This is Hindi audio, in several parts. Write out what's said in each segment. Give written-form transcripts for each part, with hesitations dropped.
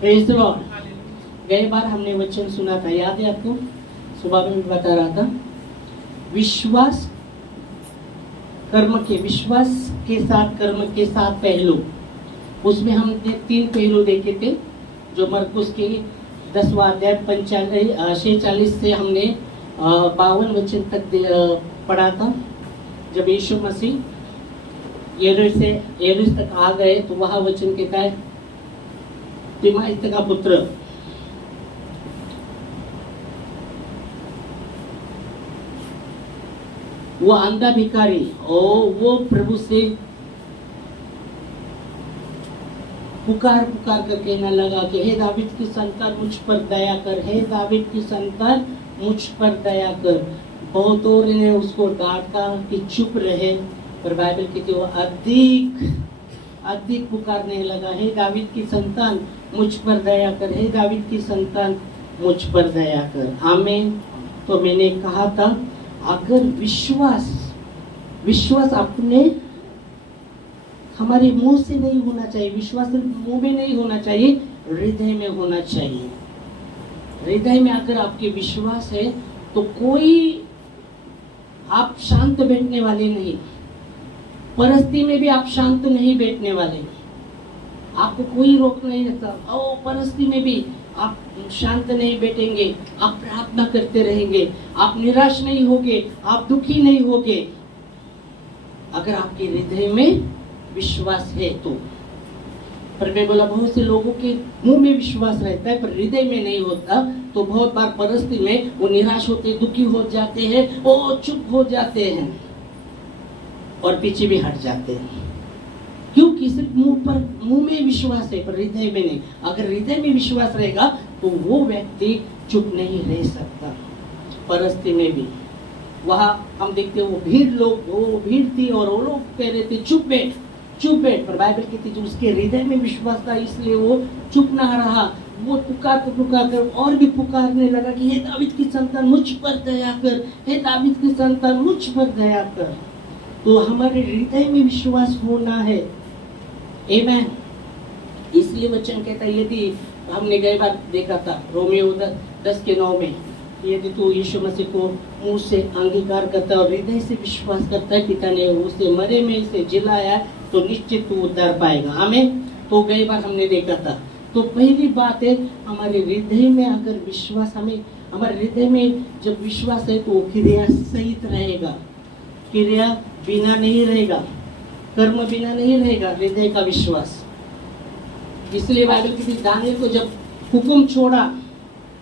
Praise the Lord. गए बार हमने वचन सुना था, याद है आपको? सुबह में बता रहा था, विश्वास के साथ कर्म के साथ पहलू। उसमें हमने 3 पहलू देखे थे, जो मरकुस के 10वां अध्याय 46 से हमने 52 वचन तक पढ़ा था। जब यीशु मसीह यरूशलेम तक आ गए तो वहाँ वचन कहता है, तिमाई का पुत्र वो अंधा भिखारी और वो प्रभु से पुकार कर कहने लगा कि हे दावीद की संतान मुझ पर दया कर, हे दावीद की संतान मुझ पर दया कर। बहुतों ने उसको डांटा कि चुप रहे, पर बाइबल कहती है वो अधिक पुकारने लगा, हे दावीद की संतान मुझ पर दया कर, हे दावीद की संतान मुझ पर दया कर। आमीन। तो मैंने कहा था, अगर विश्वास अपने हमारे मुंह से नहीं होना चाहिए, विश्वास मुंह में नहीं होना चाहिए, हृदय में होना चाहिए। हृदय में अगर आपके विश्वास है तो कोई आप शांत बैठने वाले नहीं, परिस्थिति में भी आप शांत नहीं बैठने वाले, आपको कोई रोक नहीं सकता। और परिस्थिति में भी आप शांत नहीं बैठेंगे, आप प्रार्थना करते रहेंगे, आप निराश नहीं होगे, आप दुखी नहीं होगे, अगर आपके हृदय में विश्वास है तो। पर मैं बोला, बहुत से लोगों के मुंह में विश्वास रहता है पर हृदय में नहीं होता, तो बहुत बार परिस्थिति में वो निराश होते, दुखी हो जाते हैं, वो चुप हो जाते हैं और पीछे भी हट जाते हैं। क्योंकि सिर्फ मुंह में विश्वास है पर हृदय में नहीं। अगर हृदय में विश्वास रहेगा तो वो व्यक्ति चुप नहीं रह सकता परिस्थिति में भी। वहाँ हम देखते हैं वो भीड़ थी और वो लोग कह रहे थे चुप बैठ, पर बाइबल कहती है उसके हृदय में विश्वास था, इसलिए वो चुप ना रहा। वो पुकार कर और भी पुकारने लगा कि हे दावीद की संतान मुझ पर दया कर, हे दावीद की संतान मुझ पर दया कर। तो हमारे हृदय में विश्वास होना है। आमीन। इसलिए वचन कहता है, यदि हमने गई बार देखा था रोमियो 10:9 में, यदि तू यीशु मसीह को मुंह से अंगीकार करता है और हृदय से विश्वास करता है पिता ने उसे मरे में से जिलाया तो निश्चित तू उद्धार पाएगा। आमीन। तो गई बार हमने देखा था। तो पहली बात है, हमारे हृदय में अगर विश्वास, हमारे हृदय में जब विश्वास है तो क्रिया सहित रहेगा, क्रिया बिना नहीं रहेगा, कर्म बिना नहीं रहेगा, हृदय का विश्वास। इसलिए बाइबल की दानियल को जब हुक्म छोड़ा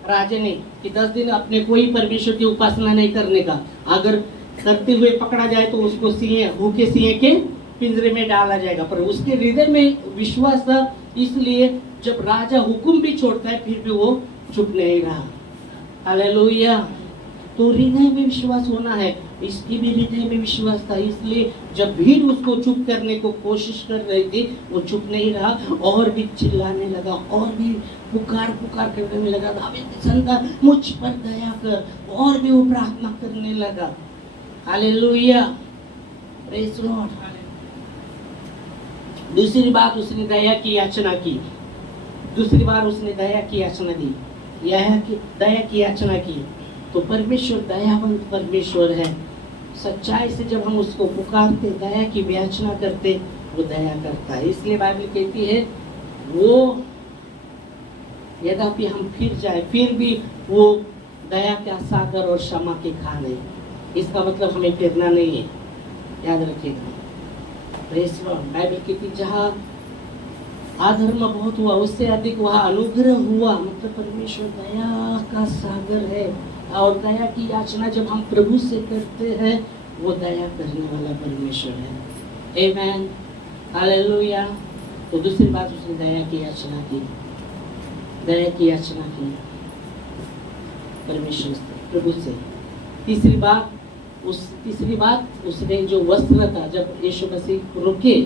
राजा ने कि 10 दिन अपने कोई परमेश्वर की उपासना नहीं करने का, अगर करते हुए पकड़ा जाए तो उसको सिंह के पिंजरे में डाला जाएगा, पर उसके हृदय में विश्वास था, इसलिए जब राजा हुक्म भी छोड़ता है फिर भी वो चुप नहीं रहा। हालेलुया। तो हृदय में विश्वास होना है। इसकी भी हृदय में विश्वास था, इसलिए जब भीड़ उसको चुप करने को कोशिश कर रही थी वो चुप नहीं रहा, और भी चिल्लाने लगा, और भी पुकार करने लगा, दावीद की संतान मुझ पर दया कर, और भी वो प्रार्थना करने लगा। हालेलुया। Praise Lord. दूसरी बात, उसने दया की याचना की। दूसरी बार उसने दया की याचना दी, दया की याचना की। तो परमेश्वर दयावंत परमेश्वर है। सच्चाई से जब हम उसको पुकारते, दया की याचना करते, वो दया करता है। इसलिए बाइबल कहती है वो यद्यपि हम फिर जाए फिर भी वो दया का सागर और क्षमा के खान है। इसका मतलब हमें फिरना नहीं है, याद रखिएगा। Praise Lord. बाइबल कहती जहाँ अधर्म बहुत हुआ उससे अधिक वहाँ अनुग्रह हुआ, मतलब परमेश्वर दया का सागर है। और दया की याचना जब हम प्रभु से करते हैं वो दया करने वाला परमेश्वर है। आमीन। हालेलुया। तो दूसरी बात, उसने दया की याचना की, दया की याचना की परमेश्वर से, प्रभु से। तीसरी बात उसने जो वस्त्र था, जब यीशु मसीह रुके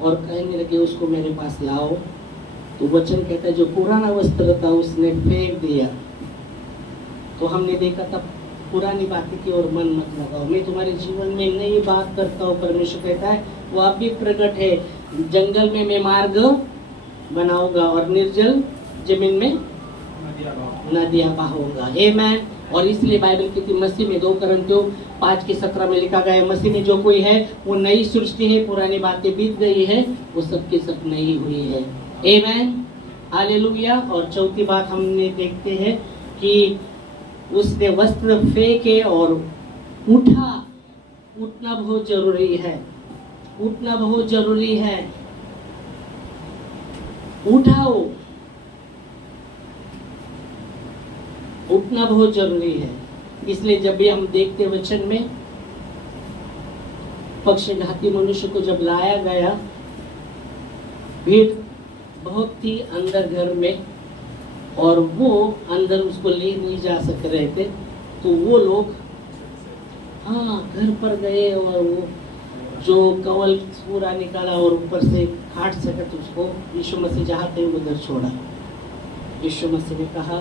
और कहने लगे उसको मेरे पास लाओ, तो वचन कहता है जो पुराना वस्त्र था उसने फेंक दिया। तो हमने देखा था पुरानी बातें की और मन मत लगाओ, मैं तुम्हारे जीवन में नई बात करता हूँ। परमेश्वर कहता है वो आप भी प्रकट है, जंगल में मैं मार्ग बनाऊंगा और निर्जल जमीन में नदियां बहाऊंगा। आमेन। और इसलिए बाइबल कहती मसीह में 2 कोरिन्थियों 5:17 में लिखा गया है, मसीह में जो कोई है वो नई सृष्टि है, पुरानी बातें बीत गई है, वो सब के सब नई हुई है। आमेन, हालेलुया। और चौथी बात हमने देखते हैं कि उसने वस्त्र फेंके और उठा। उठना बहुत जरूरी है, उठना बहुत जरूरी है। उठाओ, उठना बहुत जरूरी है। इसलिए जब भी हम देखते वचन में पक्षघाती मनुष्य को जब लाया गया, भीड़ बहुत थी अंदर घर में और वो अंदर उसको ले नहीं जा सक रहे थे, तो वो लोग घर पर गए और वो जो कवल पूरा निकाला और ऊपर से काट सके तो उसको यीशु मसीह जहाँ थे उधर छोड़ा। यीशु मसीह ने कहा,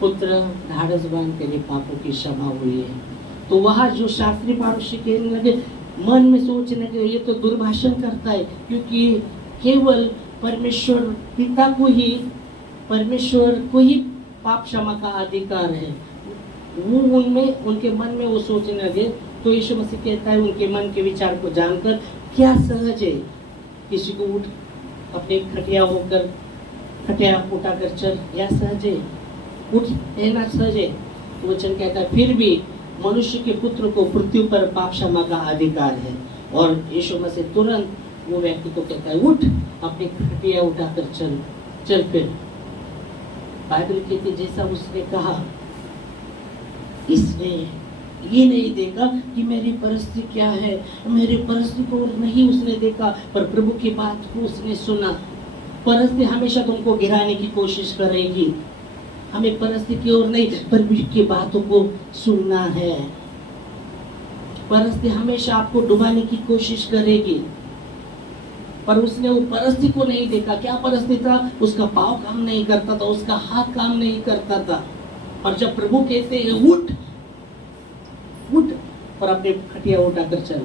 पुत्र ढाढ़स बांध, तेरे पापों की क्षमा हुई है। तो वहाँ जो शास्त्री पारुषी कहने लगे, मन में सोचने लगे ये तो दुर्भाषण करता है, क्योंकि केवल परमेश्वर पिता को ही, परमेश्वर को ही पाप क्षमा का अधिकार है। वो उनमें, उनके मन में वो सोचने लगे। तो यीशु मसीह कहता है उनके मन के विचार को जानकर, क्या सहज है किसी को उठ अपने खटिया होकर खटिया उठा कर चल, या सहज है उठ रहना सहज है। वचन कहता है फिर भी मनुष्य के पुत्र को पृथ्वी पर पाप क्षमा का अधिकार है। और यीशु मसीह तुरंत वो व्यक्ति को कहता है उठ अपनी खटिया उठाकर चल चल। फिर बाइबल कहती जैसा उसने कहा, इसने ये नहीं देखा कि मेरी परिस्थिति क्या है, मेरी परिस्थिति को नहीं उसने देखा, पर प्रभु की बात को उसने सुना। परिस्थिति हमेशा तुमको गिराने की कोशिश करेगी, हमें परिस्थिति की ओर नहीं, प्रभु की बातों को सुनना है। परिस्थिति हमेशा आपको डुबाने की कोशिश करेगी, पर उसने वो परिस्थिति को नहीं देखा। क्या परिस्थिति था? उसका पाँव काम नहीं करता था, उसका हाथ काम नहीं करता था। और जब प्रभु कहते हैं उठ उठ और अपने खटिया उठा कर चल,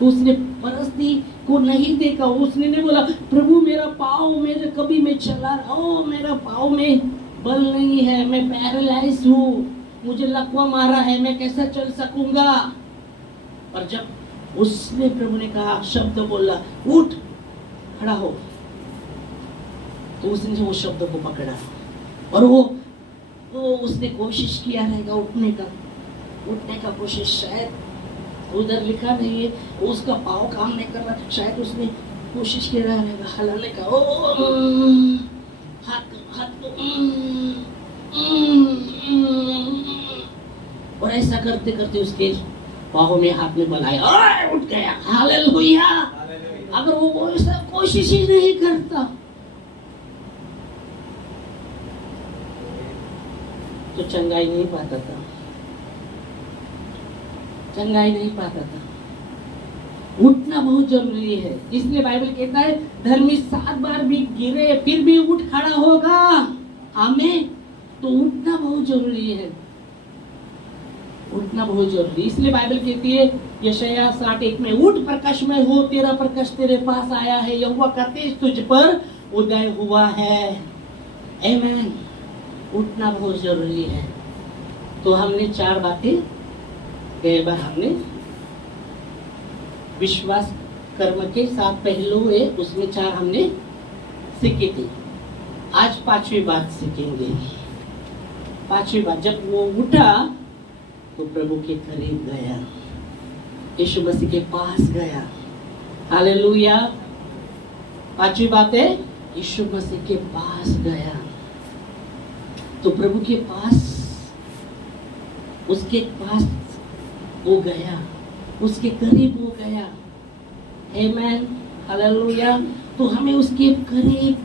तो उसने परिस्थिति को नहीं देखा। उसने नहीं बोला प्रभु मेरा पाँव, मेरे कभी मैं चला रहा हूँ, मेरा पाँव में बल नहीं है, मैं पैरालाइज हूँ, मुझे लकवा मारा है, मैं कैसा चल सकूंगा। और जब उसने प्रभु ने कहा, शब्द बोला उठ खड़ा हो, तो उसने वो शब्द को पकड़ा और वो उसने कोशिश किया रहेगा उठने का कोशिश। शायद उधर लिखा नहीं है, उसका पाँव काम नहीं कर रहा, शायद उसने कोशिश किया रहेगा हलाने का, हाथ और ऐसा करते करते उसके बाहों में हाथ में बनाया और उठ गया। हालेलुया। अगर वो ऐसा कोशिश ही नहीं करता तो चंगाई नहीं पाता था, चंगाई नहीं पाता था। उठना बहुत जरूरी है। इसलिए बाइबल कहता है धर्मी 7 बार भी गिरे फिर भी उठ खड़ा होगा। आमीन। तो उठना बहुत जरूरी है, उठना बहुत जरूरी। इसलिए बाइबल कहती है यशायाह 60:1 में, उठ प्रकाशमय हो, तेरा प्रकाश तेरे पास आया है, यहोवा का तेज तुझ पर उदय हुआ है। आमीन। उठना बहुत जरूरी है। तो हमने 4 बातें गए बार हमने विश्वास कर्म के 7 पहलू है, उसमें 4 हमने सीखे थे। आज 5वीं बात सीखेंगे। 5वीं बात, जब वो उठा तो प्रभु के करीब गया, यीशु मसीह के पास गया। हालेलुया। 5वीं बात है यीशु मसीह के पास गया। तो प्रभु के पास, उसके पास वो गया, उसके करीब हो गया। आमीन। हालेलुया। तो हमें उसके करीब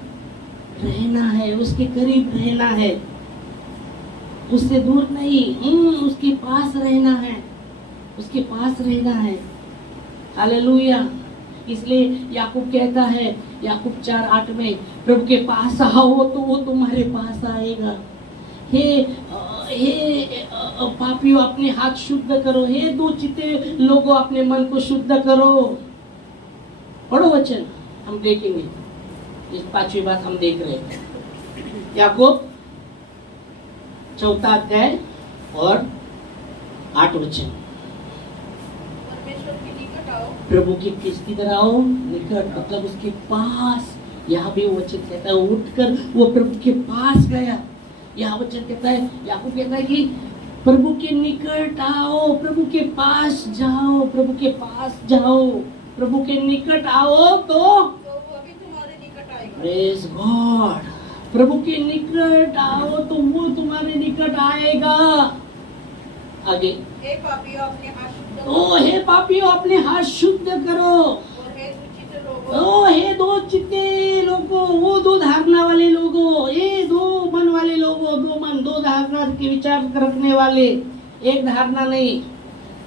रहना है, उसके करीब रहना है, उससे दूर नहीं, उसके पास रहना है, उसके पास रहना है। हालेलुया। इसलिए याकूब कहता है, याकूब 4:8 में, प्रभु के पास आओ तो वो तुम्हारे पास आएगा। हे पापियों अपने हाथ शुद्ध करो, हे दो चिते लोगों अपने मन को शुद्ध करो। पढ़ो वचन, हम देखेंगे। इस 5वीं बात हम देख रहे हैं। याकूब 4 अध्याय और 8 वचन। परमेश्वर के निकट आओ, प्रभु की किसकी तरह आओ? निकट, मतलब उसके पास। यहाँ भी वचन कहता है उठकर वो प्रभु के पास गया। यहाँ वचन कहता है, याकूब कहता है कि प्रभु के निकट आओ, प्रभु के पास जाओ, प्रभु के पास जाओ, प्रभु के निकट आओ तो वो अभी तुम्हारे निकट आएगा। Praise God. प्रभु के निकट आओ तो वो तुम्हारे निकट आएगा। आगे, हे पापियों अपने हाथ शुद्ध करो, ओ हे पापियों अपने हाथ शुद्ध करो। और हे दुष्ट लोगों, ओ हे दो चित्ते लोगों, वो दो धारणा वाले लोगों, ये दो मन वाले लोगों, दो मन, दो धारणा के विचार रखने वाले, एक धारणा नहीं,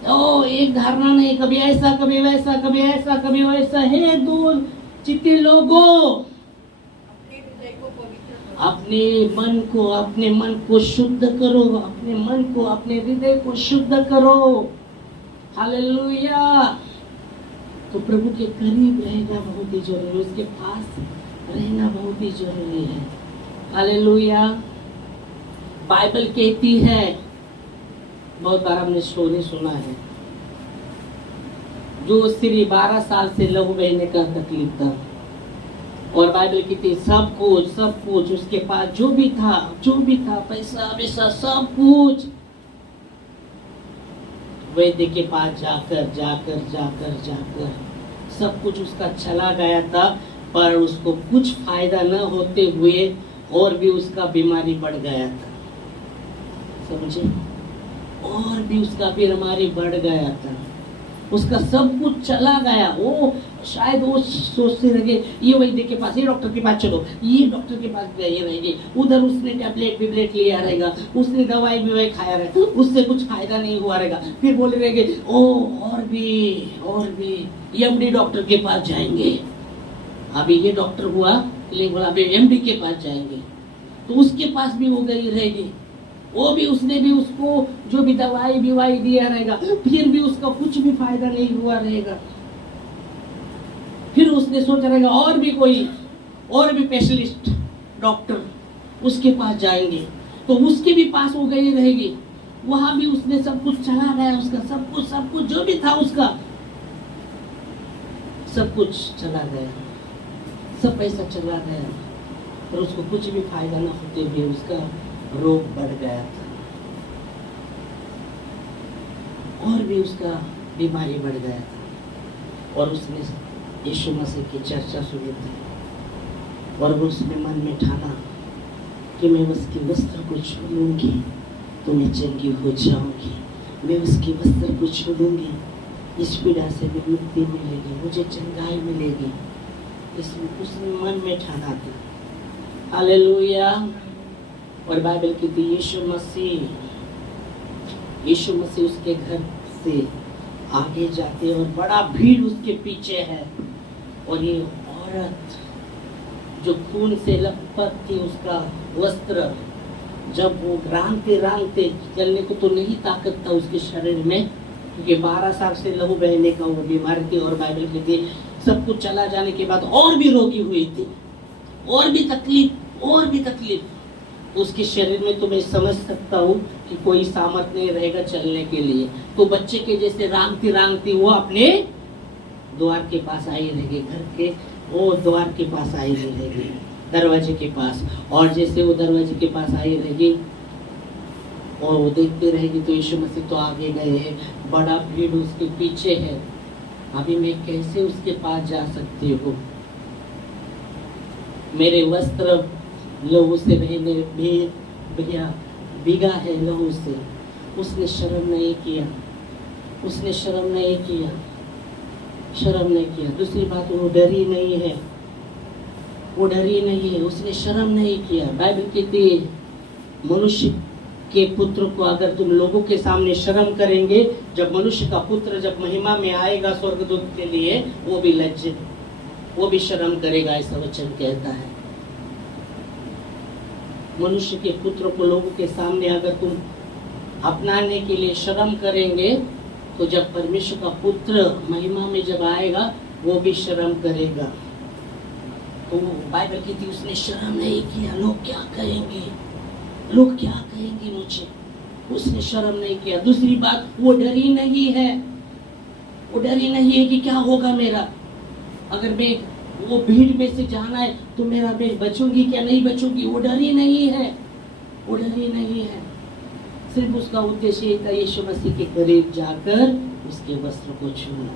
ओ एक धारणा नहीं, कभी ऐसा कभी वैसा, कभी ऐसा कभी वैसा, हे दो चित्ते लोगों, अपने हृदय को पवित्र करो, अपने मन को शुद्ध करो, अपने मन को, अपने हृदय को शुद्ध करो। हालेलुया। तो प्रभु के करीब रहना बहुत ही जरूरी है, उसके पास रहना बहुत ही जरूरी है। हालेलुया। बाइबल कहती है, बहुत बार हमने स्टोरी सुना है, जो स्त्री 12 साल से लहू बहने का तकलीफ था, और बाइबल कहती सब कुछ उसके पास जो भी था पैसा वैसा सब कुछ, वैद्य के पास जाकर सब कुछ उसका चला गया था, पर उसको कुछ फायदा न होते हुए और भी उसका बीमारी बढ़ गया था। समझे? और भी उसका बीमारी बढ़ गया था, उसका सब कुछ चला गया। वो शायद वो सोचते रहे ये वैद्य के पास, ये डॉक्टर के पास चलो, ये डॉक्टर के पास गए रहेंगे, उधर उसने टैबलेट लिया रहेगा, उसने दवाई खाया रहेगा, उससे कुछ फायदा नहीं हुआ रहेगा, फिर बोले रहेंगे और भी एमडी डॉक्टर के पास जाएंगे। अभी ये डॉक्टर हुआ इसलिए बोला अभी एमडी के पास जाएंगे, तो उसके पास भी वो गई रहेगी, वो भी उसने भी उसको जो भी दवाई दिया रहेगा, फिर भी उसका कुछ भी फायदा नहीं हुआ रहेगा। फिर उसने सोचा रहेगा और भी स्पेशलिस्ट डॉक्टर उसके पास जाएंगे, तो उसके भी पास वो गई रहेगी, वहां भी उसने सब कुछ चला गया, उसका सब कुछ जो भी था उसका सब कुछ चला गया, सब पैसा चला गया, पर उसको कुछ भी फायदा न होते हुए उसका रोग बढ़ गया था, और भी उसका बीमारी बढ़ गया था। और उसने यीशु मसीह की चर्चा सुनी थी, और वो उसने मन में ठाना कि मैं उसके वस्त्र को छू लूंगी तो मैं चंगी हो जाऊंगी, मैं उसके वस्त्र को छू लूंगी, इस पीड़ा से भी मुक्ति मिलेगी, मुझे चंगाई मिलेगी। इसमें उसने मन में ठाना था। हालेलुया। और बाइबल कहती यीशु मसीह उसके घर से आगे जाते और बड़ा भीड़ उसके पीछे है, और ये औरत जो खून से लथपथ थी, उसका वस्त्र जब वो रांगते चलने को तो नहीं ताकत था उसके शरीर में, क्योंकि 12 साल से लहू बहने का वो बीमारी थी, और बाइबल कहती सब कुछ चला जाने के बाद और भी रोगी हुई थी, और भी तकलीफ उसके शरीर में। तो मैं समझ सकता हूँ कि कोई सामर्थ्य नहीं रहेगा चलने के लिए, तो बच्चे के जैसे रांगती वो अपने द्वार के पास आई रहेगी, घर के वो द्वार के पास आई रहेगी, दरवाजे के पास, और जैसे वो दरवाजे के पास आई रहेगी और वो देखते रहेगी तो यीशु मसीह तो आगे गए हैं, बड़ा भीड़ उसके पीछे है, अभी मैं कैसे उसके पास जा सकती हूँ, मेरे वस्त्र लहू से भीगा है लहू से। उसने शर्म नहीं किया। दूसरी बात, वो डरी नहीं है, उसने शर्म नहीं किया। बाइबल कहती है मनुष्य के पुत्र को अगर तुम लोगों के सामने शर्म करेंगे, जब मनुष्य का पुत्र जब महिमा में आएगा स्वर्गदूत के लिए, वो भी लज्जित, वो भी शर्म करेगा, ऐसा वचन कहता है। मनुष्य के पुत्र को लोगों के सामने अगर तुम अपनाने के लिए शर्म करेंगे, तो जब परमेश्वर का पुत्र महिमा में जब आएगा, वो भी शर्म करेगा। तो बाइबल कहती है उसने शर्म नहीं किया, लोग क्या कहेंगे, लोग क्या कहेंगे मुझे, उसने शर्म नहीं किया। दूसरी बात, वो डरी नहीं है, वो डरी नहीं है कि क्या होगा मेरा, अगर मैं वो भीड़ में से जाना है तो मेरा मैं बचूंगी क्या नहीं बचूंगी, वो डरी नहीं है, वो डरी नहीं है। सिर्फ उसका उद्देश्य ये था, यीशु मसीह के करीब जाकर उसके वस्त्र को छूना,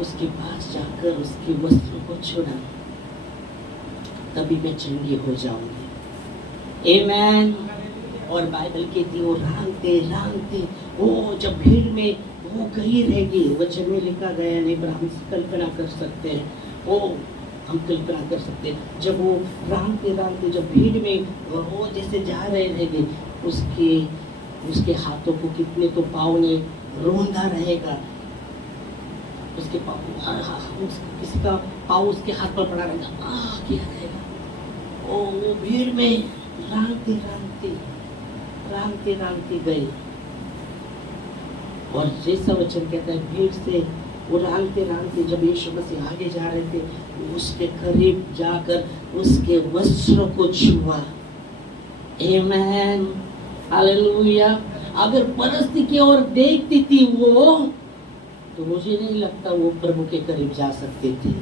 उसके पास जाकर उसके वस्त्र को छूना, तभी मैं चंगी हो जाऊंगी। आमेन। और बाइबल कहती वो रांगते रांगते, वो जब भीड़ में वो गई रहेगी, वचन में लिखा गया नहीं पर हम कल्पना कर सकते हैं, वो हम कल्पना कर सकते हैं, जब वो रांगते रांगते जब भीड़ में वो जैसे जा रहे रहेंगे, उसके हाथों को कितने तो पाँव ने रोंदा रहेगा, उसके पाँव, किसी का पाँव उसके हाथ पर पड़ा रहेगा, किया रहेगा। वो भीड़ में रांगते रांगते रांगते रांगते गए, और जैसा वचन कहता है भीड़ से वो रांगते रांगते जब यीशु मसीह आगे जा रहे थे, उसके करीब जाकर उसके वस्त्र को छुआ। आमेन, हालेलुया। अगर परिस्थिति की ओर देखती थी वो, तो मुझे नहीं लगता वो प्रभु के करीब जा सकती थी।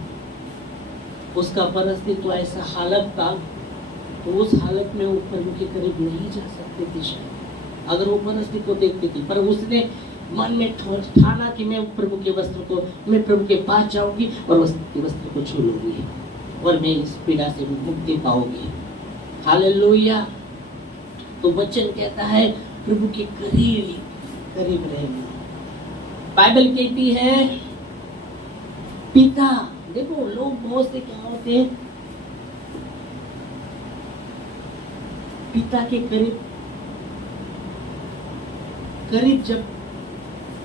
उसका परिस्थिति तो ऐसा हालत था, तो उस हालत में वो प्रभु के करीब नहीं जा सकती थी शायद, अगर वो परिस्थिति को देखती थी। पर उसने मन में ठाना कि मैं प्रभु के वस्त्र को, मैं प्रभु के पास जाऊंगी और उसके वस्त्र को छू लूंगी और मैं इस पीड़ा से मुक्ति पाऊंगी। हालेलुया। तो वचन कहता है प्रभु के करीब करीब रहेंगे। बाइबल कहती है पिता, देखो लोग बहुत से क्या होते हैं, पिता के करीब करीब जब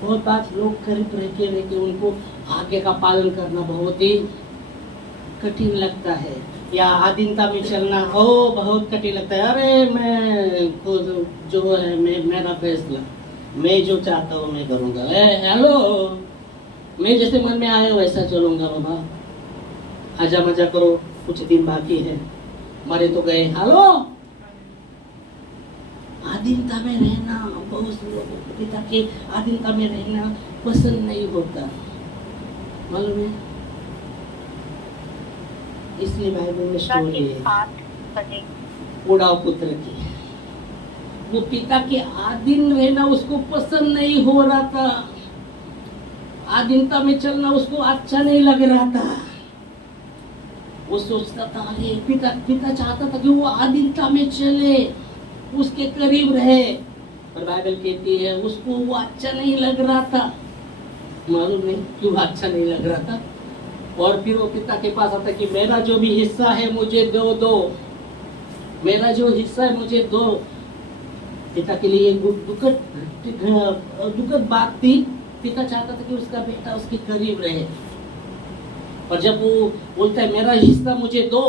बहुत बात लोग करीब रह के उनको आज्ञा का पालन करना बहुत ही कठिन लगता है, या आधीनता में चलना हो बहुत कठिन लगता है। अरे मैं खुद जो है, मेरा फैसला, मैं जो चाहता हूँ मैं करूँगा, हेलो मैं जैसे मन में आए वैसा चलूंगा, बाबा आजा मजा करो, कुछ दिन बाकी है, मरे तो गए। हेलो, आधीनता में रहना, बहुत से लोगों को पिता के आधीनता में रहना पसंद नहीं होता, मालूम है। इसलिए बाइबल में स्टोरी है उड़ाव पुत्र की, वो पिता के अधीन रहना उसको पसंद नहीं हो रहा था, आधीनता में चलना उसको अच्छा नहीं लग रहा था। वो सोचता था अरे पिता चाहता था कि वो आधीनता में चले, उसके करीब रहे, पर बाइबल कहती है उसको वो अच्छा नहीं लग रहा था, मालूम नहीं क्यों अच्छा नहीं लग रहा था। और फिर वो पिता के पास आता कि मेरा जो भी हिस्सा है मुझे दो, मेरा जो हिस्सा है मुझे दो। पिता के लिए दुखद बात थी, पिता चाहता था कि उसका बेटा उसके करीब रहे, और जब वो बोलता है मेरा हिस्सा मुझे दो,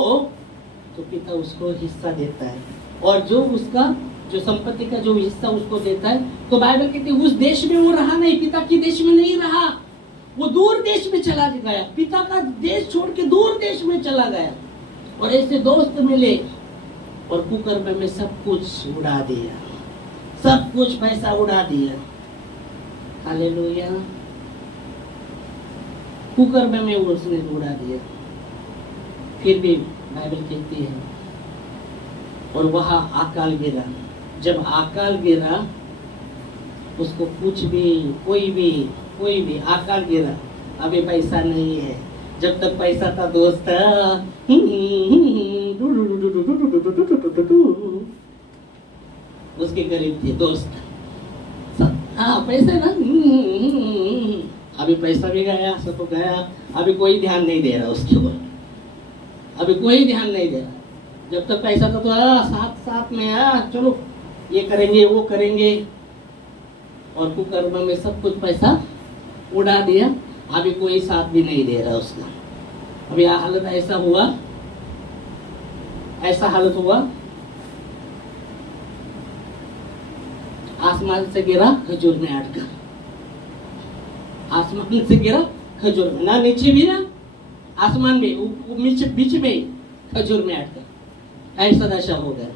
तो पिता उसको हिस्सा देता है, और जो उसका जो संपत्ति का जो हिस्सा उसको देता है। तो बाइबल कहती है उस देश में वो रहा नहीं, पिता के देश में नहीं रहा, वो दूर देश में चला गया, पिता का देश छोड़ के दूर देश में चला गया, और ऐसे दोस्त मिले और कुकर्म में सब कुछ उड़ा दिया, सब कुछ पैसा उड़ा दिया। हालेलुया। कुकर्म में उसने उड़ा दिया। फिर भी बाइबल कहती है और वहां अकाल गिरा। जब अकाल गिरा, उसको कुछ भी कोई भी अकाल गिरा, अभी पैसा नहीं है, जब तक पैसा था दोस्त उसके करीब थे दोस्त, हाँ पैसे ना, अभी पैसा भी गया, सब तो गया, अभी कोई ध्यान नहीं दे रहा उसके ऊपर, अभी कोई ध्यान नहीं दे रहा। जब तक पैसा था तो साथ में चलो ये करेंगे वो करेंगे, और कुकर्म में सब कुछ पैसा उड़ा दिया, अभी कोई साथ भी नहीं दे रहा उसका। अभी हालत ऐसा हालत हुआ, आसमान से गिरा खजूर में अटका, आसमान से गिरा खजूर में, ना नीचे भी ना आसमान में वो बीच में खजूर में अटका, ऐसा दशा हो गया।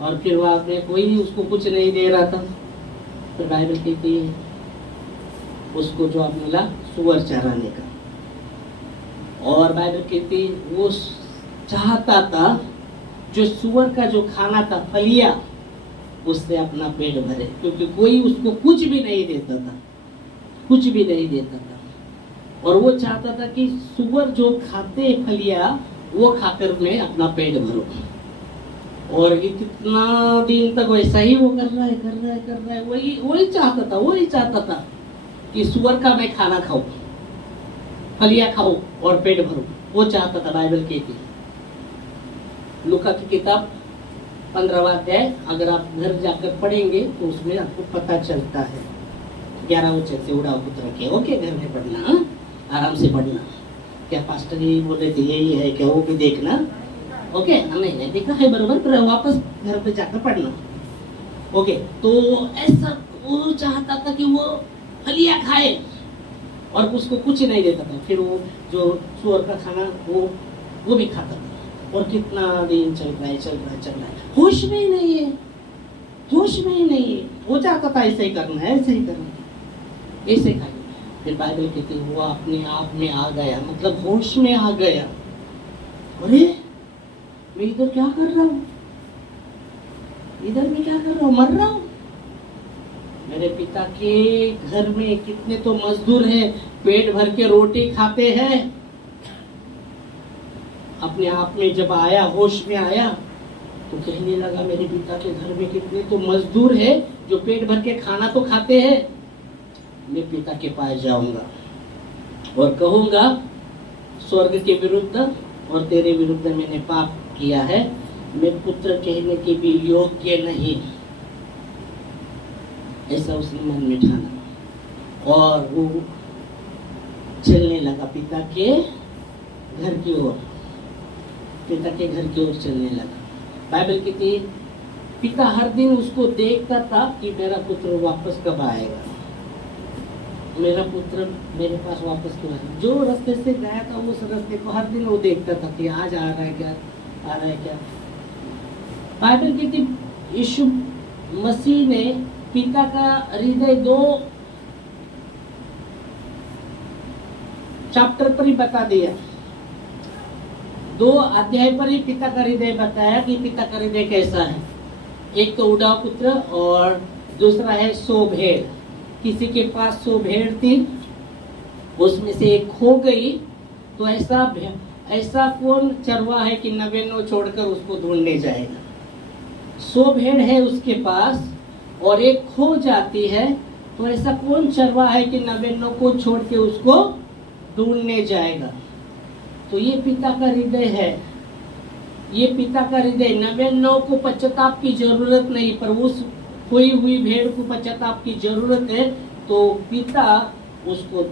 और फिर वहां में कोई उसको कुछ नहीं दे रहा था, तो बाइबल कहती है उसको जवाब मिला सुअर चराने का। और बाइबल कहती है वो चाहता था जो सुअर का जो खाना था फलिया, उससे अपना पेट भरे, क्योंकि कोई उसको कुछ भी नहीं देता था, कुछ भी नहीं देता था। और वो चाहता था कि सुअर जो खाते फलिया वो खाकर मैं अपना पेट भरूं। और ये कितना दिन तक वैसा ही वो कर रहा है, वही चाहता था कि सुअर का मैं खाना खाऊं, फलिया खाऊं और पेट भरूं, वो चाहता था। बाइबल कहती है लूका की किताब 15वां अध्याय, अगर आप घर जाकर पढ़ेंगे तो उसमें आपको पता चलता है। 11 वचन से उड़ाओ पुत्र के, ओके घर में पढ़ना, हाँ? आराम से पढ़ना। क्या पास्टर जी बोल रहे थे यही है क्या, वो भी देखना, ओके? नहीं देखा है बरोबर, पर वापस घर पे जाकर पढ़ना, ओके? तो ऐसा वो चाहता था कि वो फलिया खाए और उसको कुछ नहीं देता था। फिर वो जो सुअर का खाना वो भी खाता था। और कितना दिन चल रहा है, होश में ही नहीं है। वो चाहता था ऐसे ही करना, ऐसे खाना। फिर बाइबल कहती है वो अपने आप में आ गया, मतलब होश में आ गया। अरे मैं इधर क्या कर रहा हूँ, मर रहा हूँ। मेरे पिता के घर में कितने तो मजदूर हैं, पेट भर के रोटी खाते हैं। अपने आप में जब आया, होश में आया, तो कहने लगा मेरे पिता के घर में कितने तो मजदूर हैं जो पेट भर के खाना तो खाते हैं। मैं पिता के पास जाऊंगा और कहूंगा स्वर्ग के विरुद्ध और तेरे विरुद्ध मैंने पाप किया है, मैं पुत्र कहने के भी योग्य नहीं। ऐसा उसने मन में ठाना और वो चलने लगा पिता के घर की ओर, चलने लगा। बाइबल कहती है पिता हर दिन उसको देखता था कि मेरा पुत्र वापस कब आएगा, मेरा पुत्र मेरे पास वापस क्यों आएगा। जो रास्ते से गया था उस रास्ते को हर दिन वो देखता था कि आज आ रहा है क्या। बाइबल कहती यीशु मसीह ने पिता का हृदय 2 चैप्टर पर ही बता दिया, 2 अध्याय पर ही पिता का हृदय बताया कि पिता का हृदय कैसा है। एक तो उड़ाव पुत्र और दूसरा है 100 भेड़। किसी के पास 100 भेड़ थी, उसमें से एक खो गई, तो ऐसा कौन चरवा है कि 99 छोड़कर उसको ढूंढने जाएगा। 100 भेड़ है उसके पास और एक खो जाती है, तो ऐसा कौन चरवा है कि 99 को छोड़ के उसको ढूंढने जाएगा। तो ये पिता का हृदय है, ये पिता का हृदय। 99 को पश्चाताप की जरूरत नहीं, पर उस खोई हुई भेड़ को पश्चाताप की जरूरत है, तो पिता उसको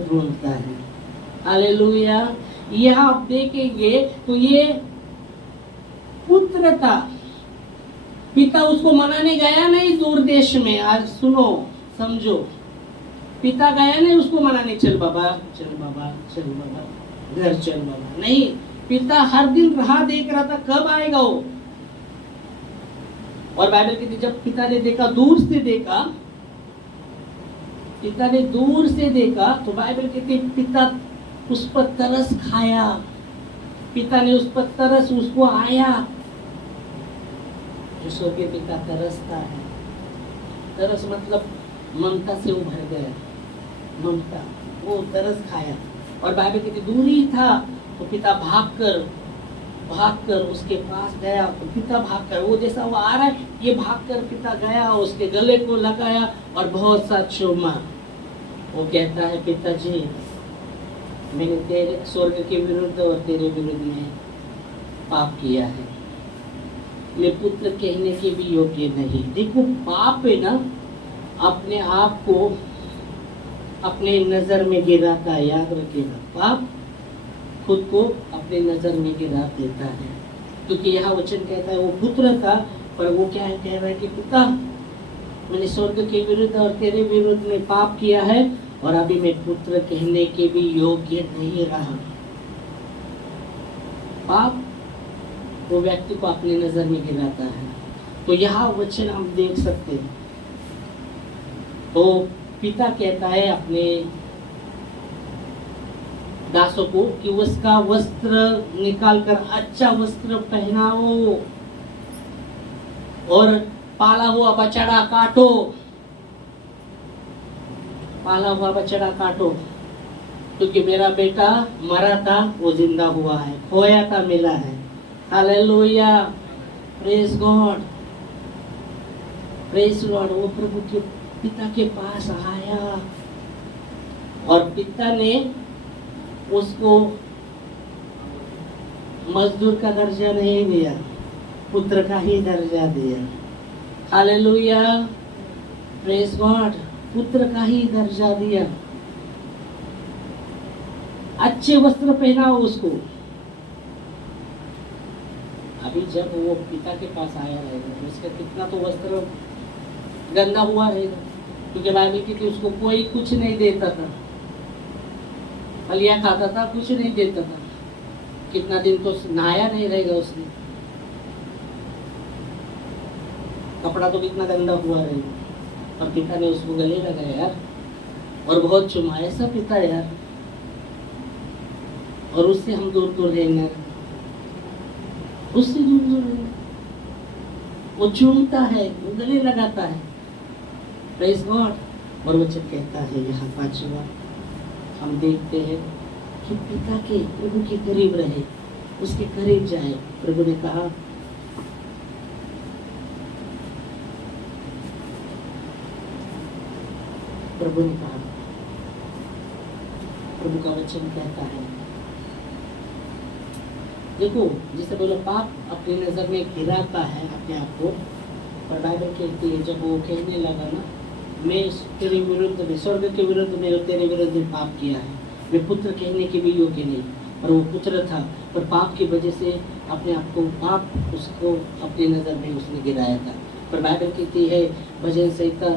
ढूंढता है, हालेलुया। यह आप देखेंगे तो ये पुत्र था, पिता उसको मनाने गया नहीं दूर देश में। आज सुनो समझो, पिता गया नहीं उसको मनाने, चल बाबा घर चल बाबा, नहीं। पिता हर दिन राह देख रहा था कब आएगा वो। और बाइबल कहती जब पिता ने देखा, दूर से देखा, तो बाइबल कहती पिता उस पर तरस खाया, पिता ने उस पर तरस उसको आया। जो स्वर्गीय पिता तरसता है, तरस मतलब ममता से उभर गया, ममता, वो तरस खाया। और बाइबल कहती दूर ही था, तो पिता भागकर उसके पास गया। तो पिता भागकर, वो जैसा वो आ रहा है, ये भागकर पिता गया, उसके गले को लगाया और बहुत सा चूमा। वो कहता है पिताजी मैंने तेरे स्वर्ग के विरुद्ध और तेरे विरुद्ध में पाप किया है, मैं पुत्र कहने के भी योग्य नहीं। देखो पाप है ना, अपने आप को अपने नजर में गिराता है, याद रखिएगा। पाप खुद को अपने नजर में गिरा देता है, क्योंकि यह वचन कहता है वो पुत्र था, पर वो क्या कह रहा है कि पिता मैंने स्वर्ग के विरुद्ध और तेरे विरुद्ध में पाप किया है और अभी मैं पुत्र कहने के भी योग्य नहीं रहा। पाप वो व्यक्ति को अपनी नजर में गिराता है। तो यहाँ वचन हम देख सकते हैं। तो पिता कहता है अपने दासों को कि उसका वस्त्र निकाल कर अच्छा वस्त्र पहनाओ और पाला हुआ बछड़ा काटो। पाला हुआ बछड़ा काटो, क्योंकि मेरा बेटा मरा था वो जिंदा हुआ है, खोया था मिला है। Hallelujah, praise God, praise Lord. वो प्रभु के पिता के पास आया और पिता ने उसको मजदूर का दर्जा नहीं दिया, पुत्र का ही दर्जा दिया। हालेलुया, प्रेज गॉड, पुत्र का ही दर्जा दिया। अच्छे वस्त्र पहनाओ उसको। अभी जब वो पिता के पास आया रहेगा तो उसका कितना तो वस्त्र गंदा हुआ रहेगा, क्योंकि बाइबल की उसको कोई कुछ नहीं देता था, फलियां खाता था, कुछ नहीं देता था। कितना दिन तो नहाया नहीं रहेगा उसने, कपड़ा तो कितना गंदा हुआ रहेगा। और पिता ने उसको गले लगाया यार, और बहुत चुमा। ऐसा पिता यार, और उससे हम दूर दूर रहना, उससे दूर दूर रहना। वो चूमता है, वो गले लगाता है। Praise God. और वचन कहता है यहाँ 5वां हम देखते हैं कि पिता के प्रभु के करीब रहे, उसके करीब जाए। प्रभु ने कहा, प्रभु ने कहा, प्रभु का वचन कहता है, देखो जिसे बोलो पाप अपनी नजर में गिराता है अपने आप को। पर बाइबल कहती है जब वो कहने लगा ना, मैं तेरे विरुद्ध में, स्वर्ग के विरुद्ध में, तेरे विरुद्ध में पाप किया है, मैं पुत्र कहने के भी योग्य नहीं। और वो पुत्र था, पर पाप की वजह से अपने आप को, पाप उसको अपनी नजर में उसने गिराया था। पर बाइबल कहती है भजन संहिता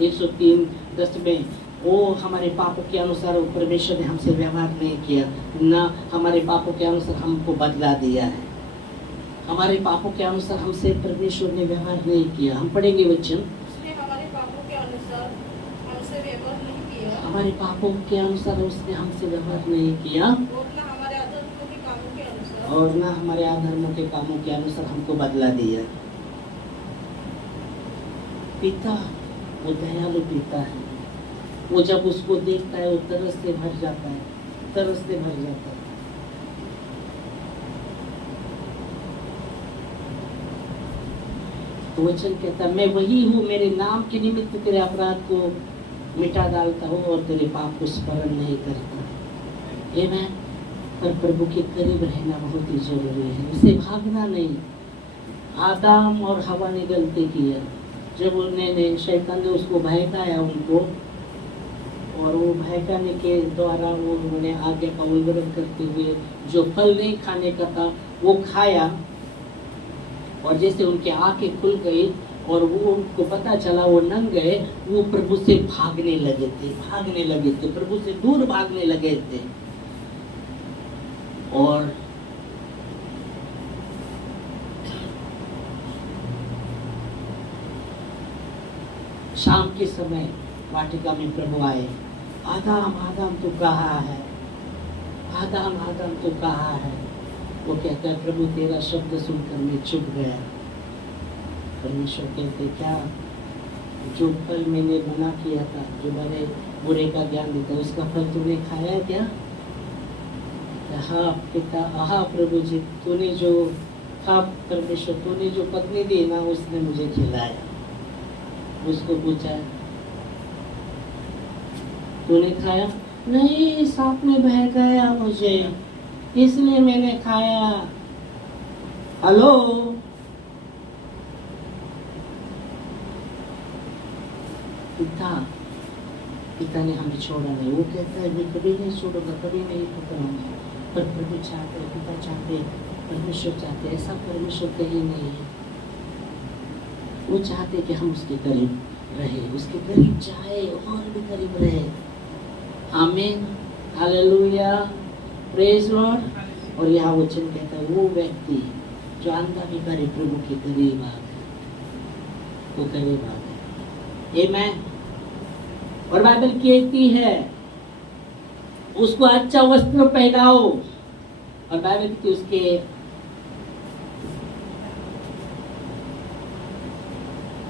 103:10 में, वो हमारे पापों के अनुसार परमेश्वर ने हमसे व्यवहार नहीं किया, ना हमारे पापों के अनुसार हमको बदला दिया है। हमारे पापों के अनुसार हमसे परमेश्वर ने व्यवहार नहीं किया। हम पढ़ेंगे वचन, उसने हमारे पापों के अनुसार हमसे व्यवहार नहीं किया, हमारे पापों के अनुसार उसने हमसे व्यवहार नहीं किया, और न हमारे अधर्मों के कामों के अनुसार, और ना हमारे अधर्मों के कामों के अनुसार हमको बदला दिया। पिता वो दयालु पिता है। वो जब उसको देखता है वो तरस से भर जाता है, तरस से भर जाता है। तो वचन कहता है, मैं वही हूँ, मेरे नाम के निमित्त तेरे अपराध को मिटा डालता हूँ और तेरे पाप को स्मरण नहीं करता। आमीन। पर प्रभु के करीब रहना बहुत ही जरूरी है, इसे भागना नहीं। आदम और हवा ने गलती किया, जब उन्होंने, शैतान ने उसको बहकाया उनको, और वो बहकाने के द्वारा वो उन्होंने आगे का उल्लंघन करते हुए जो फल नहीं खाने का था वो खाया, और जैसे उनके आंखें खुल गई और वो उनको पता चला, वो नंग गए, वो प्रभु से भागने लगे थे, प्रभु से दूर भागने लगे थे। और शाम के समय वाटिका में प्रभु आए, आदम आदम तू कहाँ है, आदम आदम तू कहाँ है। वो कहता है, प्रभु तेरा शब्द सुनकर मैं चुप गया। परमेश्वर कहते, क्या जो फल मैंने मना किया था, जो बड़े बुरे का ज्ञान देता, उसका फल तूने खाया क्या? हाँ पिता, हाँ प्रभु जी, तूने जो, हाँ परमेश्वर, तूने जो पत्नी दी ना उसने मुझे खिलाया। उसको पूछा, तूने खाया? नहीं, सांप ने बहकाया मुझे, इसलिए मैंने खाया। हेलो, पिता ने हमें छोड़ा नहीं। वो कहता है, मैं कभी नहीं छोड़ूंगा, कभी नहीं पकड़ूंगा। पर प्रभु चाहते, पिता चाहते, परमेश्वर चाहते, ऐसा परमेश्वर कहीं नहीं है। वो चाहते कि हम उसके करीब रहे, उसके करीब जाए और भी करीब रहे। आमीन, हालेलुया, प्रेज लॉर्ड। और यहाँ वचन कहता है वो व्यक्ति जो अंधा भिखारी प्रभु के करीब आ गया, वो करीब आ गया। आमीन। और बाइबल कहती है उसको अच्छा वस्त्र पहनाओ, और बाइबल कहती उसके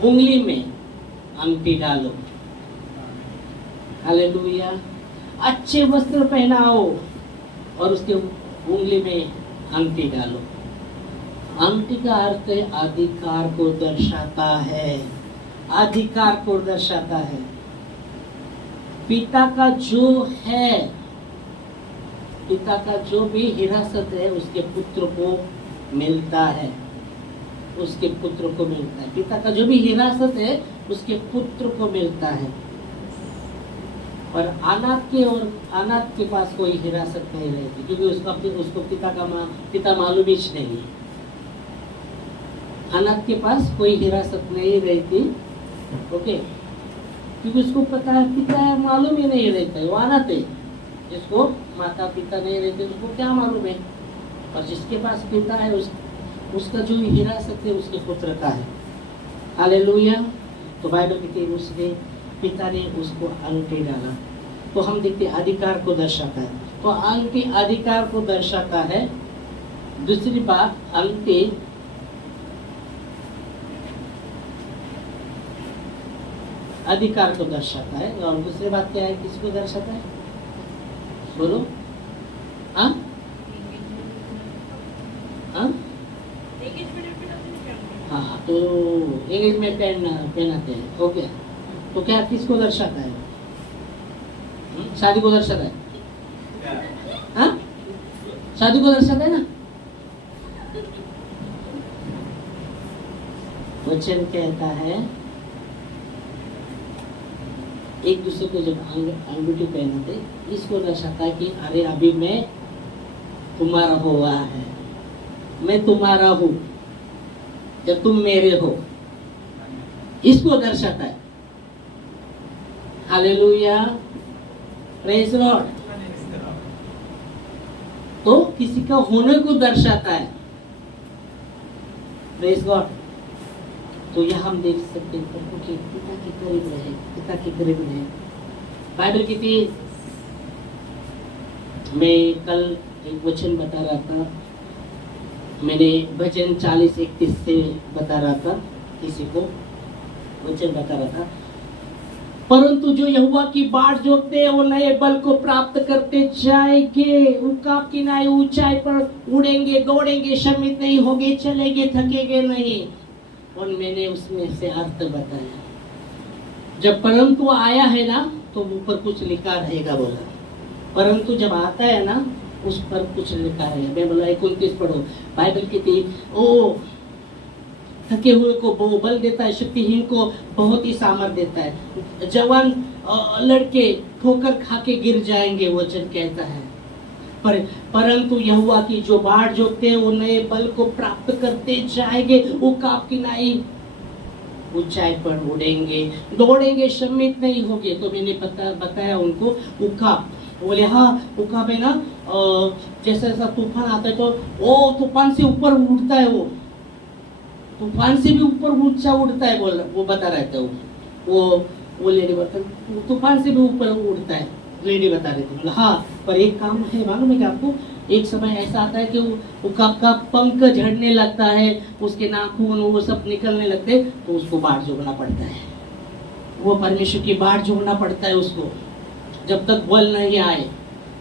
उंगली में अंगूठी डालो। हालेलुया। अच्छे वस्त्र पहनाओ और उसके उंगली में अंगूठी डालो। अंगूठी का अर्थ अधिकार को दर्शाता है, अधिकार को दर्शाता है। पिता का जो है, पिता का जो भी हिरासत है उसके पुत्र को मिलता है, उसके पुत्र को मिलता है। पिता का जो भी हिरासत है उसके पुत्र को मिलता है। और अनाथ के पास कोई हिरासत नहीं रहती, क्योंकि उसको पिता मालूम ही नहीं है। अनाथ के पास कोई हिरासत नहीं रहती, ओके, क्योंकि उसको पता है पिता है, मालूम ही नहीं रहता है, वो अनाथ है। जिसको माता पिता नहीं रहते उसको क्या मालूम है। और जिसके पास पिता है उसका जो हिरासत है उसके पुत्र का है। हालेलुया। तो बाइबल कहती है उसने पिता ने उसको अंगूठी डाला। तो हम देखते अधिकार को दर्शाता है, तो अंगूठी अधिकार को दर्शाता है। दूसरी बात, अंगूठी अधिकार को दर्शाता है। और दूसरी बात क्या है, किसको दर्शाता है, बोलो। हाँ हाँ हाँ, तो एंगेजमेंट पहनाते हैं, हो गया। तो क्या किसको दर्शाता है, शादी को दर्शाता है। हाँ, शादी को दर्शाता है ना। वचन कहता है एक दूसरे को जब अंगूठी पहनाते, इसको दर्शाता है कि अरे अभी मैं तुम्हारा हुआ है, मैं तुम्हारा हूं या तुम मेरे हो, इसको दर्शाता है। Hallelujah, praise Lord. तो किसी का होने को दर्शाता है, प्रेज लॉर्ड। तो यह हम देख सकते हैं प्रभु के पिता के करीब रहे, पिता के करीब रहे। बाइबल कहती है, मैं कल एक वचन बता रहा था, मैंने भजन 40:31 से बता रहा था, किसी को वचन बता रहा था, परंतु जो यहोवा की बाट जोतते हैं वो नए बल को प्राप्त करते जाएंगे, उनका किनारे ऊंचाई पर उड़ेंगे, दौड़ेंगे, श्रमित नहीं होंगे, चलेंगे, थकेंगे नहीं। और मैंने उसमें से अर्थ बताया, जब परंतु आया है ना तो ऊपर कुछ लिखा रहेगा, बोला परंतु जब आता है ना उस पर कुछ लिखा रहेगा। मैं बोला 29 पढ़ो। बाइबल कहती ओ थके हुए को वो बल देता है, शक्तिहीन को बहुत ही सामर्थ देता है। जवान लड़के ठोकर खा के गिर जाएंगे, वचन कहता है, परंतु यहोवा की जो बाट जोतते हैं वो नए बल को प्राप्त करते जाएंगे, वो काप की नाई ऊंचाई पर उड़ेंगे, दौड़ेंगे, श्रमित नहीं होंगे। तो मैंने बताया उनको उकाब, बोले हाँ उकाब है ना, जैसे ऐसा तूफान आता है तो वो तूफान से ऊपर उड़ता है, वो तूफान से भी ऊपर ऊंचा उड़ता है, बोल वो बता रहे थे। वो लेडी बता, तूफान से भी ऊपर उड़ता है, लेडी बता रही थी। हाँ, पर एक काम है मालूम है कि आपको, एक समय ऐसा आता है कि वो का पंख झड़ने लगता है, उसके नाखून वो सब निकलने लगते, तो उसको बाट जोड़ना पड़ता है। वो परमेश्वर की बाट जोड़ना पड़ता है उसको, जब तक बल नहीं आए,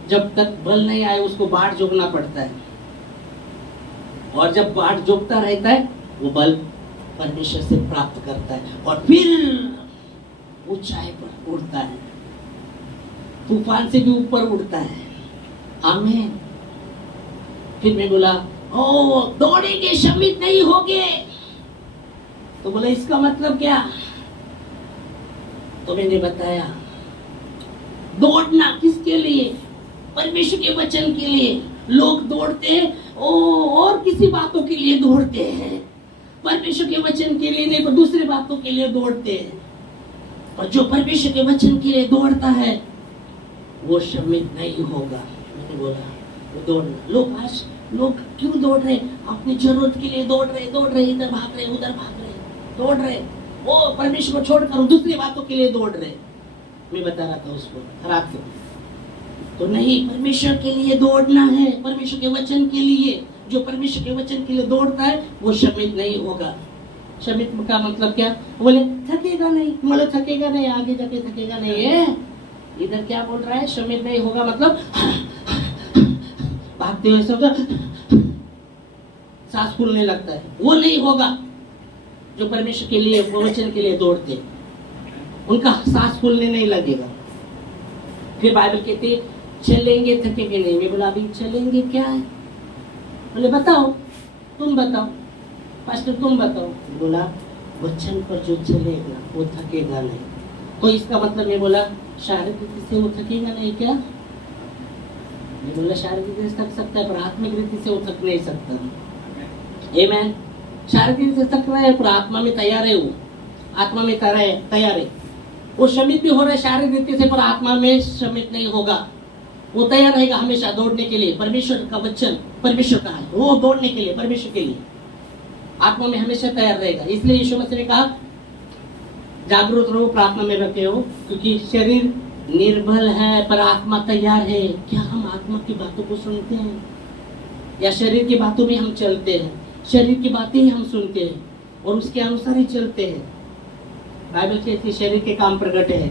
जब तक बल नहीं आए उसको बाट जोड़ना पड़ता है। और जब बाट जोड़ता रहता है वो बल परमेश्वर से प्राप्त करता है और फिर ऊंचाई पर उड़ता है, तूफान से भी ऊपर उड़ता है। आमीन। फिर मैं बोला ओ दौड़ेंगे, श्रमित नहीं होंगे। तो बोला इसका मतलब क्या? तो मैंने बताया दौड़ना किसके लिए? परमेश्वर के वचन के लिए। लोग दौड़ते हैं और किसी बातों के लिए दौड़ते हैं, परमेश्वर के वचन के लिए नहीं, पर दूसरी बातों के लिए दौड़ते हैं। और जो परमेश्वर के वचन के लिए दौड़ता है वो सम्मिलित नहीं होगा। मैंने बोला वो दौड़ना। लोग आज लोग क्यों दौड़ रहे? अपनी जरूरत के लिए दौड़ रहे, इधर भाग रहे, उधर भाग रहे, दौड़ रहे। वो परमेश्वर को छोड़कर दूसरी बातों के लिए दौड़ रहे। मैं बता रहा था उसको रात को, तो नहीं, परमेश्वर के लिए दौड़ना है, परमेश्वर के वचन के लिए। जो परमेश्वर के वचन के लिए दौड़ता है वो सम्मिलित नहीं होगा। सम्मिलित का मतलब क्या? बोले थकेगा नहीं, मतलब थकेगा नहीं, आगे जाके थकेगा नहीं है। इधर क्या बोल रहा है? सम्मिलित नहीं होगा मतलब भागते हुए सब सांस फूलने लगता है, वो नहीं होगा। जो परमेश्वर के लिए वचन के लिए दौड़ते उनका सांस फूलने नहीं लगेगा। फिर बाइबल कहती चलेंगे थकेंगे नहीं। मैं बोला अभी चलेंगे क्या है? बोले बताओ, तुम बताओ पास्टर, तुम बताओ। बोला वचन पर जो चलेगा वो थकेगा नहीं। तो इसका मतलब मैं बोला शारीरिक रीति से वो थकेगा नहीं क्या? मैं बोला शारीरिक रीति से थक सकता है पर आत्मिक रीति से वो थक नहीं सकता। आमीन। शारीरिक रीति से थक रहा है पर आत्मा में तैयार है, वो आत्मा में तैयार है। वो सम्मिलित भी हो रहा है शारीरिक रीति से पर आत्मा में सम्मिलित नहीं होगा। वो तैयार रहेगा हमेशा दौड़ने के लिए। परमेश्वर का वचन परमेश्वर का है, वो दौड़ने के लिए, परमेश्वर के लिए आत्मा में हमेशा तैयार रहेगा। इसलिए यीशु मसीह ने कहा जागरूक रहो, प्रार्थना में रखे हो, क्योंकि शरीर निर्बल है पर आत्मा तैयार है। क्या हम आत्मा की बातों को सुनते हैं या शरीर की बातों में हम चलते हैं? शरीर की बातें ही हम सुनते हैं और उसके अनुसार ही चलते हैं। बाइबल कहती है शरीर के काम प्रकट है,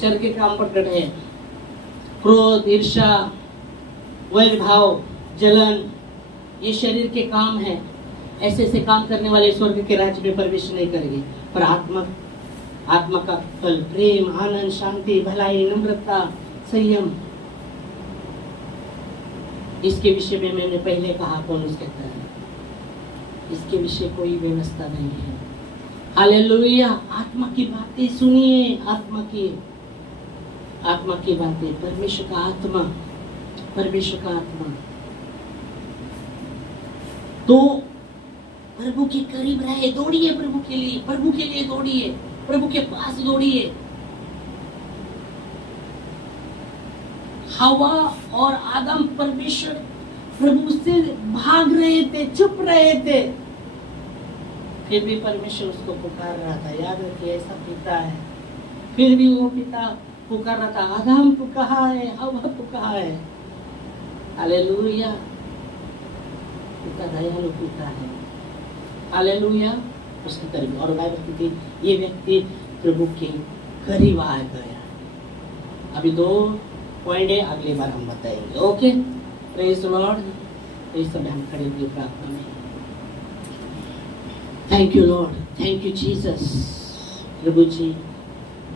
शरीर के काम प्रकट है, क्रोध, ईर्ष्या, वैर भाव, जलन, ये शरीर के काम है। ऐसे ऐसे काम करने वाले स्वर्ग के राज्य में प्रवेश नहीं करेंगे। पर आत्मा का फल प्रेम, आनंद, शांति, भलाई, नम्रता, संयम, इसके विषय में मैंने पहले कहा पौलुस कहता है इसके विषय कोई व्यवस्था नहीं है। हालेलुया। आत्मा की बातें सुनिए, आत्मा की बातें, परमेश्वर का आत्मा, परमेश्वर का आत्मा। तो प्रभु के करीब रहे, दौड़िए प्रभु के लिए दौड़िए, प्रभु के पास दौड़िए। हवा और आदम परमेश्वर प्रभु से भाग रहे थे, चुप रहे थे, फिर भी परमेश्वर उसको पुकार रहा था। याद रखिए ऐसा पिता है, फिर भी वो पिता पुकार रहा था, आदम तू कहाँ है, हवा तू कहाँ है। हालेलुया। पिता दयालु पिता है। हालेलुया। उसके करीब। और बाइबल कहती ये व्यक्ति प्रभु के करीब आ गया। अभी 2 पॉइंट है, अगली बार हम बताएंगे। Okay, praise the Lord. इस समय हम खड़े हुए प्रार्थना में। Thank you Lord, thank you Jesus. प्रभु जी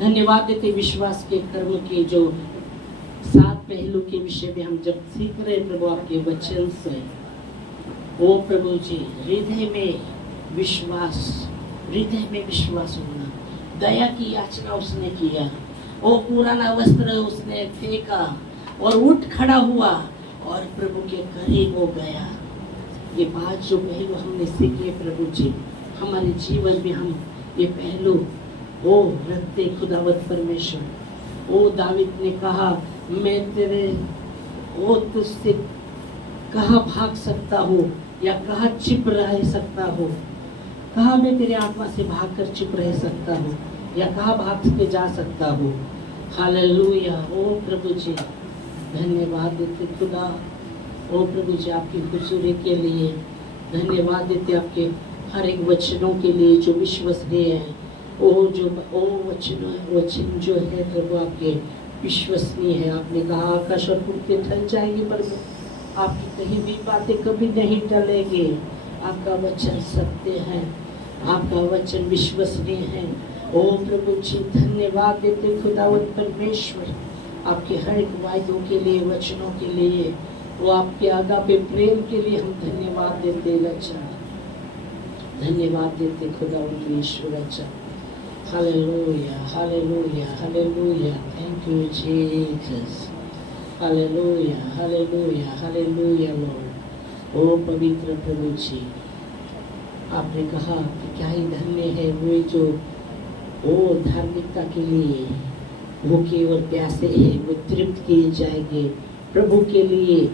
धन्यवाद देते विश्वास के कर्म के जो 7 पहलू के विषय में हम जब सीख रहे प्रभु आपके वचन से, ओ प्रभु जी हृदय में विश्वास होना। दया की याचना उसने किया, वो पुराना वस्त्र उसने फेंका और उठ खड़ा हुआ और प्रभु के करीब हो गया। ये 5 जो पहलू हमने सीखे प्रभु जी, हमारे जीवन में हम ये पहलू ओ रखते खुदावत परमेश्वर। ओ दावीद ने कहा मैं तेरे ओ तुझसे कहाँ भाग सकता हूँ या कहाँ छिप रह सकता हूँ, कहाँ मैं तेरे आत्मा से भागकर छिप रह सकता हूँ या कहाँ भाग के जा सकता हूँ। हालेलुया। ओ प्रभु जी धन्यवाद देते खुदा। ओ प्रभु जी आपकी हुजूरी के लिए धन्यवाद देते, आपके हर एक वचनों के लिए जो विश्वसनीय है। वचन जो है प्रभु आपके विश्वसनीय है। आपने कहा आकाश और पृथ्वी टल जाएंगे पर आपकी कहीं भी बातें कभी नहीं टलेंगे। आपका वचन सत्य है, आपका वचन विश्वसनीय है। ओ प्रभु जी धन्यवाद देते खुदावंत परमेश्वर आपके हर एक वायदों के लिए, वचनों के लिए, वो आपके आगापे प्रेम के लिए हम धन्यवाद देते। अच्छा धन्यवाद देते खुदावंत ईश्वर। अच्छा hallelujah, hallelujah, hallelujah. Thank you Jesus. Hallelujah, hallelujah, hallelujah Lord. ओ पवित्र प्रभु जी आपने कहा कि क्या ही धन्य है वे जो वो धार्मिकता के लिए भूखे और प्यासे हैं, वो तृप्त किए जाएंगे। प्रभु के लिए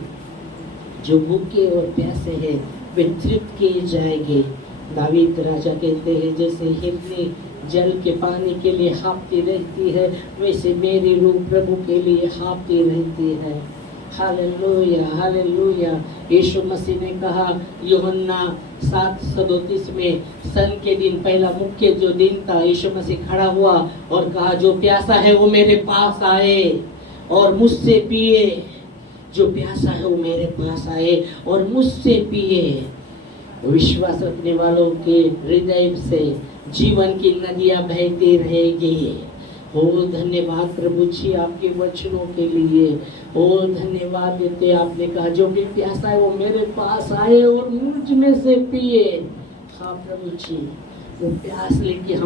जो भूखे और प्यासे हैं वे तृप्त किए जाएंगे। दावीद राजा कहते हैं, जैसे हिरनी जल के पानी के लिए हाँफती रहती है, वैसे मेरी रूह प्रभु के लिए हाँफती रहती है। Hallelujah, hallelujah. यीशु मसीह ने कहा यूहन्ना 7:37 में, सन के दिन पहला मुख्य जो दिन था, यीशु मसीह खड़ा हुआ और कहा, जो प्यासा है वो मेरे पास आए और मुझसे पिए। जो प्यासा है वो मेरे पास आए और मुझसे पिए। विश्वास रखने वालों के हृदय से जीवन की नदियां बहती रहेगी। ओ धन्यवाद प्रभु जी आपके वचनों के लिए। ओ धन्यवाद देते, आपने कहा जो भी प्यासा है वो मेरे पास आए और मुझ में से पिए। हाँ प्रभु जी, वो प्यास लेके हम